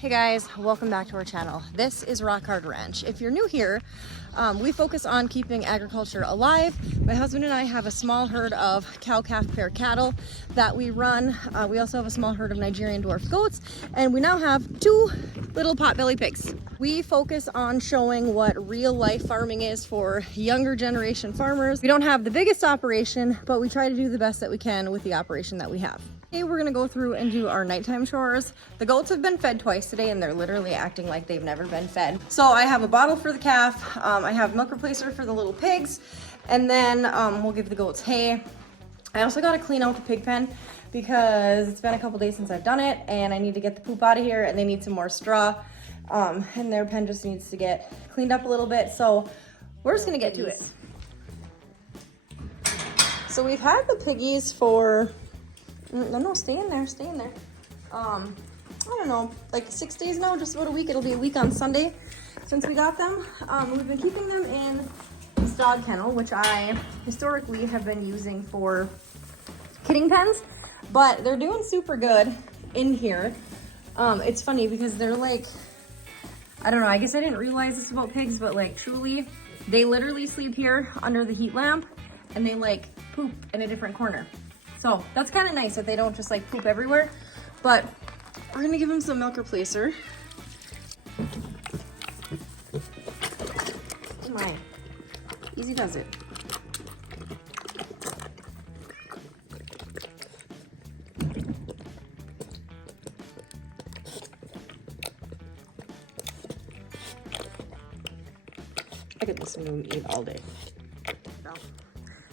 Hey guys, welcome back to our channel. This is Rock Hard Ranch. If you're new here, we focus on keeping agriculture alive. My husband and I have a small herd of cow-calf pair cattle that we run. We also have a small herd of Nigerian dwarf goats, and we now have 2 little potbelly pigs. We focus on showing what real life farming is for younger generation farmers. We don't have the biggest operation, but we try to do the best that we can with the operation that we have. Today we're gonna go through and do our nighttime chores. The goats have been fed twice today and they're literally acting like they've never been fed. So I have a bottle for the calf, I have milk replacer for the little pigs, and then we'll give the goats hay. I also gotta clean out the pig pen because it's been a couple days since I've done it and I need to get the poop out of here and they need some more straw. And their pen just needs to get cleaned up a little bit. So we're just gonna get to it. So we've had the piggies for, no, stay in there. I don't know, like 6 days now, just about a week. It'll be a week on Sunday since we got them. We've been keeping them in this dog kennel, which I historically have been using for kidding pens, but they're doing super good in here. It's funny because they're like, I don't know, I guess I didn't realize this about pigs, but like truly, they literally sleep here under the heat lamp and they like poop in a different corner. So that's kind of nice that they don't just like poop everywhere, but we're gonna give them some milk replacer. Oh my, easy does it. I could listen to him eat all day. No.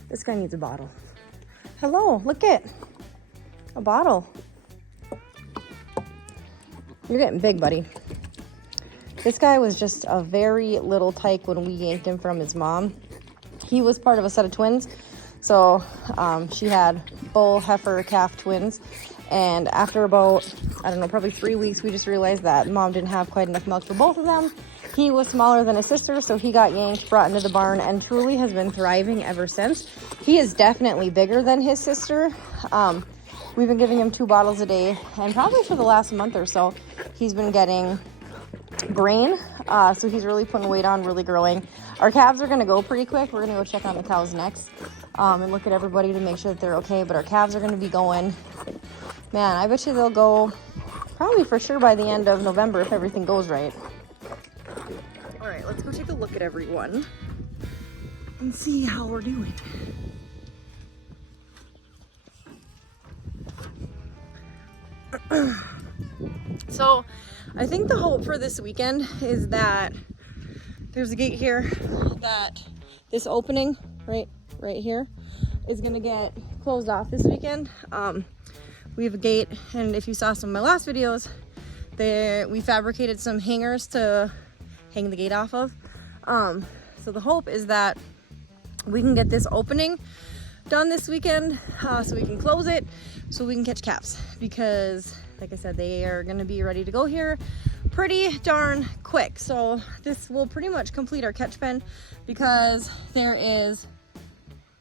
This guy needs a bottle. Hello, look at a bottle. You're getting big, buddy. This guy was just a very little tyke when we yanked him from his mom. He was part of a set of twins. So she had bull, heifer, calf twins. And after about, I don't know, probably 3 weeks, we just realized that mom didn't have quite enough milk for both of them. He was smaller than his sister, so he got yanked, brought into the barn, and truly has been thriving ever since. He is definitely bigger than his sister. We've been giving him 2 bottles a day, and probably for the last month or so, he's been getting grain. So he's really putting weight on, really growing. Our calves are gonna go pretty quick. We're gonna go check on the cows next and look at everybody to make sure that they're okay, but our calves are gonna be going. Man, I bet you they'll go probably for sure by the end of November if everything goes right. All right, let's go take a look at everyone and see how we're doing. So I think the hope for this weekend is that there's a gate here, that this opening right here is gonna get closed off this weekend. We have a gate, and if you saw some of my last videos, we fabricated some hangers to hang the gate off of. So the hope is that we can get this opening done this weekend so we can close it so we can catch calves, because like I said, they are going to be ready to go here pretty darn quick. So this will pretty much complete our catch pen, because there is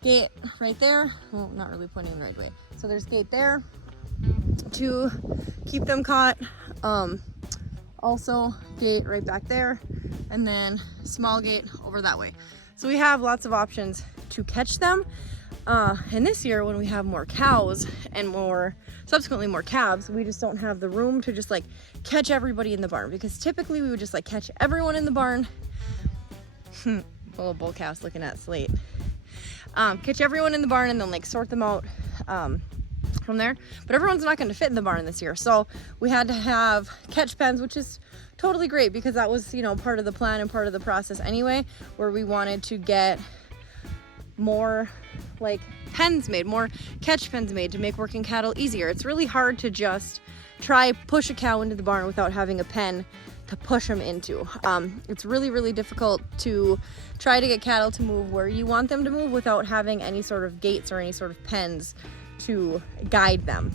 gate right there. Well, not really pointing the right way. So there's gate there to keep them caught. Also gate right back there, and then small gate over that way. So we have lots of options to catch them. And this year, when we have more cows and subsequently more calves, we just don't have the room to just like catch everybody in the barn, because typically we would just like catch everyone in the barn. Little bull calves looking at Slate. Catch everyone in the barn and then like sort them out from there. But everyone's not going to fit in the barn this year, so we had to have catch pens, which is totally great, because that was, you know, part of the plan and part of the process anyway, where we wanted to get more like pens made, more catch pens made to make working cattle easier. It's really hard to just push a cow into the barn without having a pen to push them into. It's really difficult to try to get cattle to move where you want them to move without having any sort of gates or any sort of pens to guide them.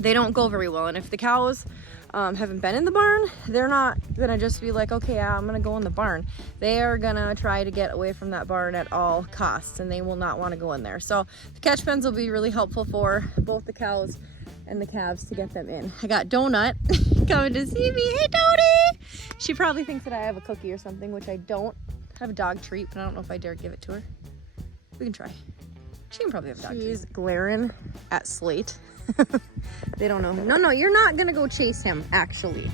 They don't go very well, and if the cows haven't been in the barn, they're not gonna just be like, okay, I'm gonna go in the barn. They are gonna try to get away from that barn at all costs, and they will not want to go in there. So the catch pens will be really helpful for both the cows and the calves to get them in. I got Donut coming to see me. Hey, Tony! She probably thinks that I have a cookie or something, which I don't. I have a dog treat, but I don't know if I dare give it to her. We can try. She can probably have a dog treat. She's glaring at Slate. They don't know. No, you're not gonna go chase him, actually.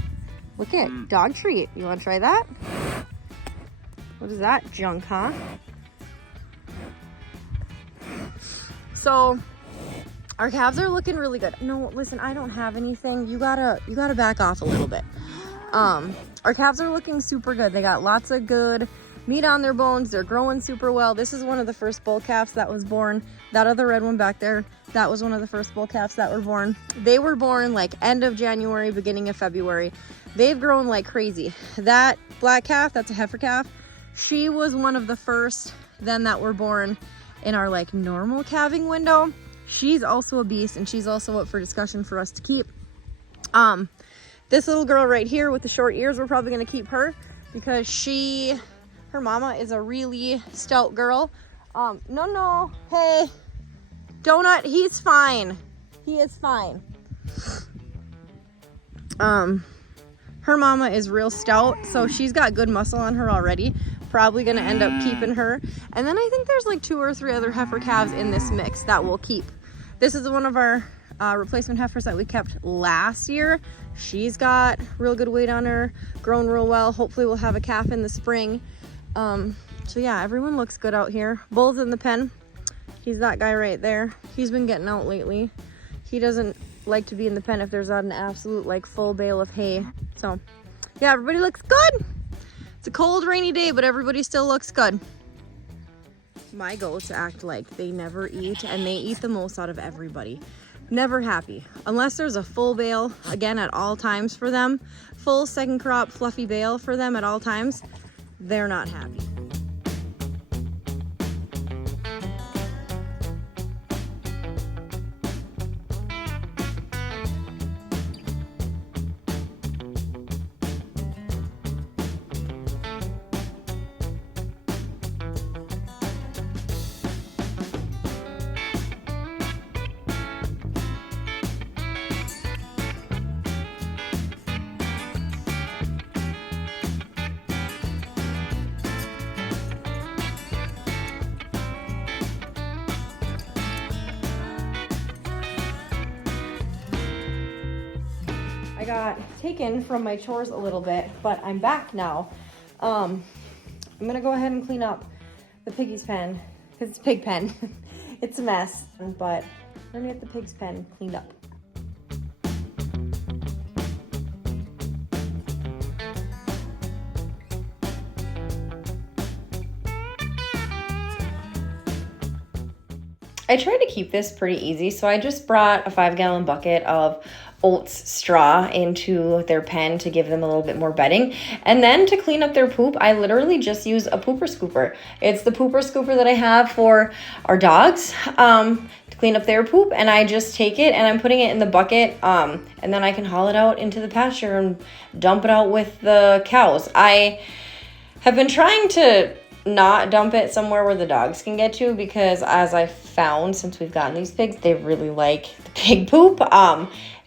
Look at dog treat. You wanna try that? What is that junk, huh? So our calves are looking really good. No, listen, I don't have anything. You gotta back off a little bit. Our calves are looking super good. They got lots of good meat on their bones. They're growing super well. This is one of the first bull calves that was born. That other red one back there, that was one of the first bull calves that were born. They were born like end of January, beginning of February. They've grown like crazy. That black calf, that's a heifer calf. She was one of the first then that were born in our like normal calving window. She's also a beast, and she's also up for discussion for us to keep. This little girl right here with the short ears, we're probably gonna keep her because her mama is a really stout girl. No, hey, Donut, he's fine. He is fine. Her mama is real stout, so she's got good muscle on her already. Probably gonna end up keeping her. And then I think there's like 2 or 3 other heifer calves in this mix that we'll keep. This is one of our replacement heifers that we kept last year. She's got real good weight on her, grown real well. Hopefully we'll have a calf in the spring. So yeah, everyone looks good out here. Bull's in the pen. He's that guy right there. He's been getting out lately. He doesn't like to be in the pen if there's not an absolute like full bale of hay. So yeah, everybody looks good. It's a cold, rainy day, but everybody still looks good. My goats act like they never eat, and they eat the most out of everybody. Never happy. Unless there's a full bale, again, at all times for them. Full second crop, fluffy bale for them at all times. They're not happy. I got taken from my chores a little bit, but I'm back now. I'm gonna go ahead and clean up the piggy's pen, because it's a pig pen. It's a mess, but let me get the pig's pen cleaned up. I try to keep this pretty easy, so I just brought a 5-gallon bucket of oats straw into their pen to give them a little bit more bedding. And then to clean up their poop, I literally just use a pooper scooper. It's the pooper scooper that I have for our dogs to clean up their poop, and I just take it and I'm putting it in the bucket, and then I can haul it out into the pasture and dump it out with the cows. I have been trying to not dump it somewhere where the dogs can get to, because as I found since we've gotten these pigs, they really like the pig poop.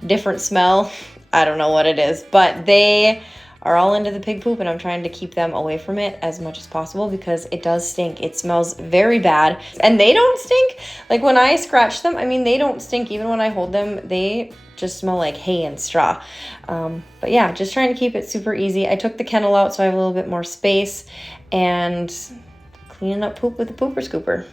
Different smell, I don't know what it is, but they are all into the pig poop, and I'm trying to keep them away from it as much as possible because it does stink. It smells very bad, and they don't stink. Like when I scratch them, I mean, they don't stink. Even when I hold them, they just smell like hay and straw. But yeah, just trying to keep it super easy. I took the kennel out so I have a little bit more space, and cleaning up poop with a pooper scooper.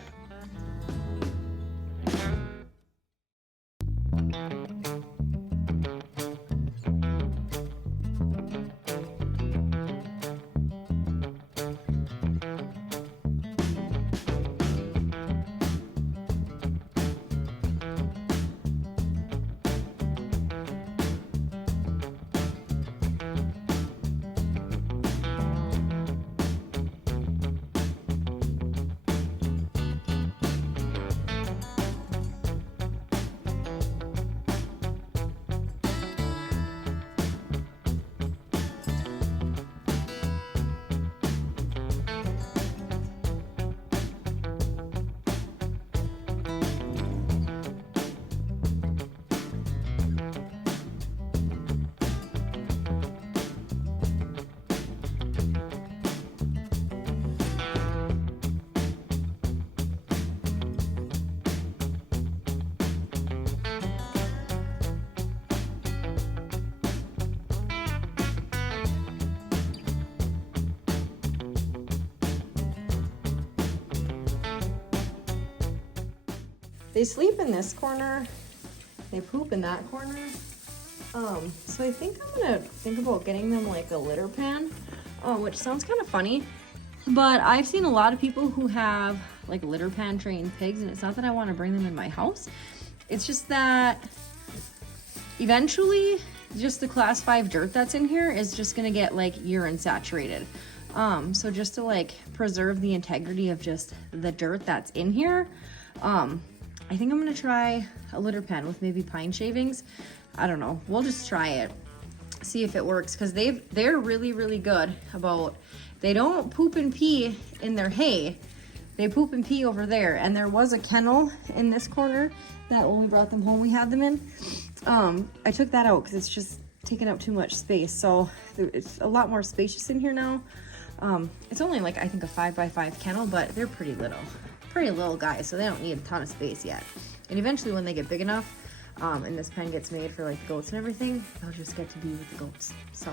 They sleep in this corner, they poop in that corner. So I think I'm gonna think about getting them like a litter pan, which sounds kind of funny, but I've seen a lot of people who have like litter pan trained pigs, and it's not that I want to bring them in my house. It's just that eventually just the class 5 dirt that's in here is just gonna get like urine saturated. So just to like preserve the integrity of just the dirt that's in here, I think I'm gonna try a litter pan with maybe pine shavings. I don't know, we'll just try it, see if it works, because they're really good about, they don't poop and pee in their hay, they poop and pee over there. And there was a kennel in this corner that when we brought them home we had them in. I took that out because it's just taking up too much space, so it's a lot more spacious in here now. It's only like I think a 5x5 kennel, but they're pretty little guys, so they don't need a ton of space yet. And eventually when they get big enough, and this pen gets made for like the goats and everything, they'll just get to be with the goats. So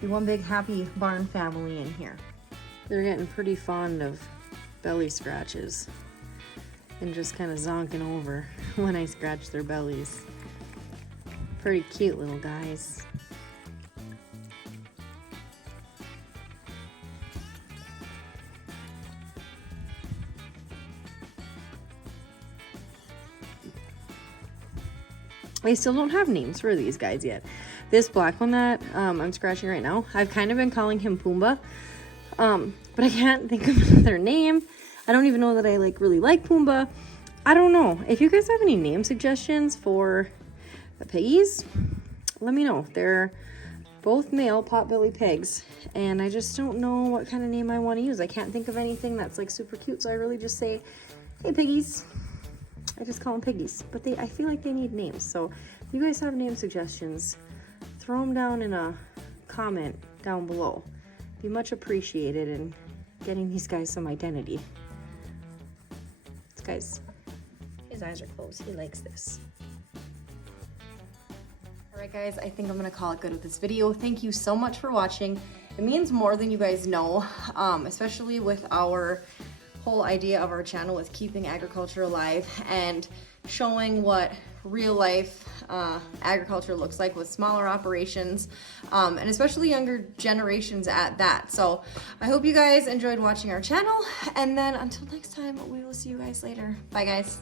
be one big happy barn family in here. They're getting pretty fond of belly scratches and just kind of zonking over when I scratch their bellies. Pretty cute little guys. I still don't have names for these guys yet. This black one that I'm scratching right now, I've kind of been calling him Pumbaa, but I can't think of another name. I don't even know that I like really like Pumbaa. I don't know. If you guys have any name suggestions for the piggies, let me know. They're both male potbelly pigs, and I just don't know what kind of name I want to use. I can't think of anything that's like super cute, so I really just say, hey piggies. I just call them piggies, but I feel like they need names. So if you guys have name suggestions, throw them down in a comment down below. Be much appreciated in getting these guys some identity. This guy's, his eyes are closed. He likes this. All right, guys, I think I'm gonna call it good with this video. Thank you so much for watching. It means more than you guys know, especially with our whole idea of our channel with keeping agriculture alive and showing what real life agriculture looks like with smaller operations, and especially younger generations at that. So I hope you guys enjoyed watching our channel, and then until next time, we will see you guys later. Bye guys.